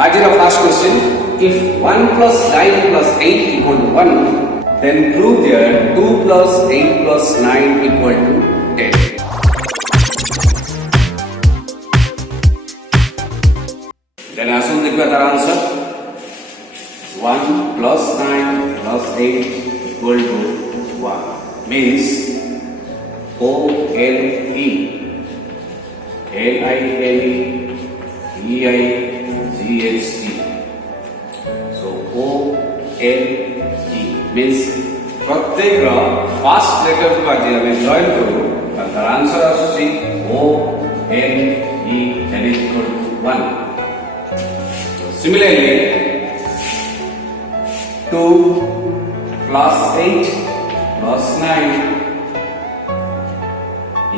आज first question, if 1 plus 9 plus 8 equal to 1, then prove that 2 plus 8 plus 9 equal to 10. Then assume देखिए तार answer 1 plus 9 plus 8 equal to 1 means O-L-E L-I-N-E-E-I-G-H-T. So O-L-E means प्रत्येक first letter को आज हमें join करूँ तार answer आसुची O-L-E that is equal to 1. Similarly 2 plus 8 plus 9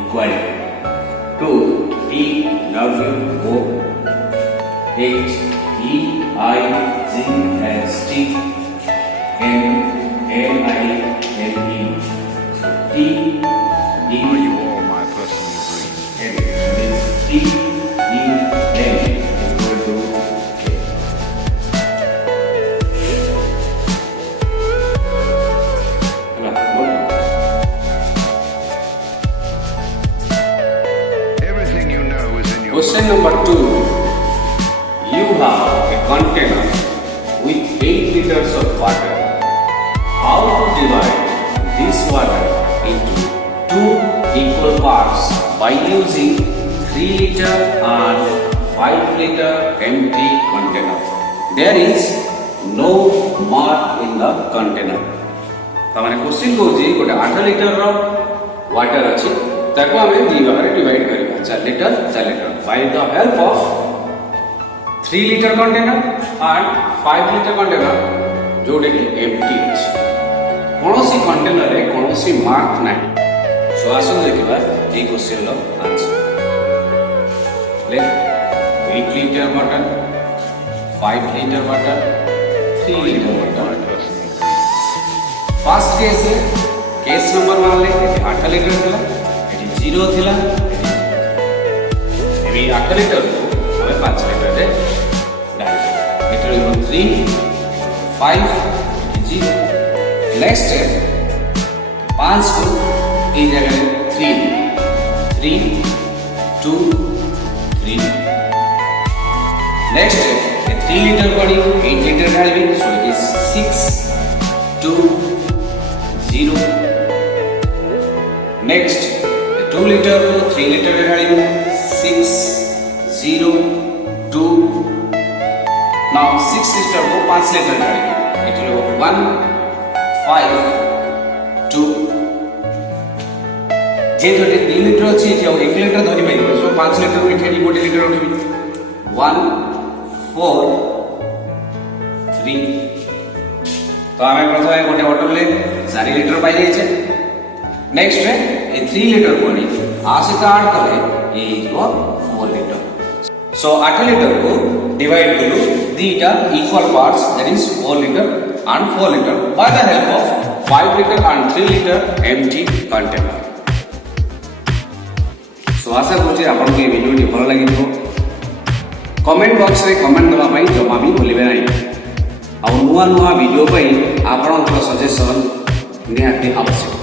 equal to T W O H E I G H T N L I N E. So T E you all my personal dreams. N means T E N equal to K. Everything you know is in your Question number 2. You have a container with 8 liters of water. How to divide this water into 2 equal parts by using 3 liter and 5 liter empty container. There is no mark in the container. तामाने question कोजी गोटे 8 litre रो water अछि ताको हमें दी भाग रे divide करिबा 4 litre by the help of 3 litre container and 5 litre container जोडे कि एम्प्टी अछि कोनोसी कंटेनर रे कोनोसी मार्क नाही सो आसो देखिबा ए क्वेश्चन रो आंसर ले 8 litre water 5 litre water 3 litre water first case है केस नंबर मान ले 8 लिटर थिला एटी 0 थिला एबी 8 लिटर को हमें 5 लिटर रे डाल एटर 3 5 0 नेक्स्ट है 5 को ई जगह 3 2 3 नेक्स्ट है 3 लिटर बॉडी 8 लिटर डालबी so it is 6 2 0. Next, the 2 liter to 3 liter डालेंगे 6 0 2. Now 6 liter को 5 liter डालेंगे it will 1 5 2. J Jote 3 liter अछि जे 1 liter धरि पाइबो सो 5 liter को इठेली 1 liter रखबी 1 4 3. तो आमे प्रथमे गोटे बॉटल ले 4 लिटर पाई जाय छै नेक्स्ट है ए 3 लिटर पानी आसे तो ऐड करे ए जो 4 लिटर सो 8 लिटर को डिवाइड करू दीटा equal parts that is 4 litre and 4 litre by the help of 5 litre and 3 litre empty container so आशा करछि आपन के वीडियो टी भलो लागिथो कमेंट बॉक्स रे कमेंट दबा पई जमा भी भूलिबे नाही आ नुआ नुआ वीडियो पई आपन सजेशन निहाती आवश्यक।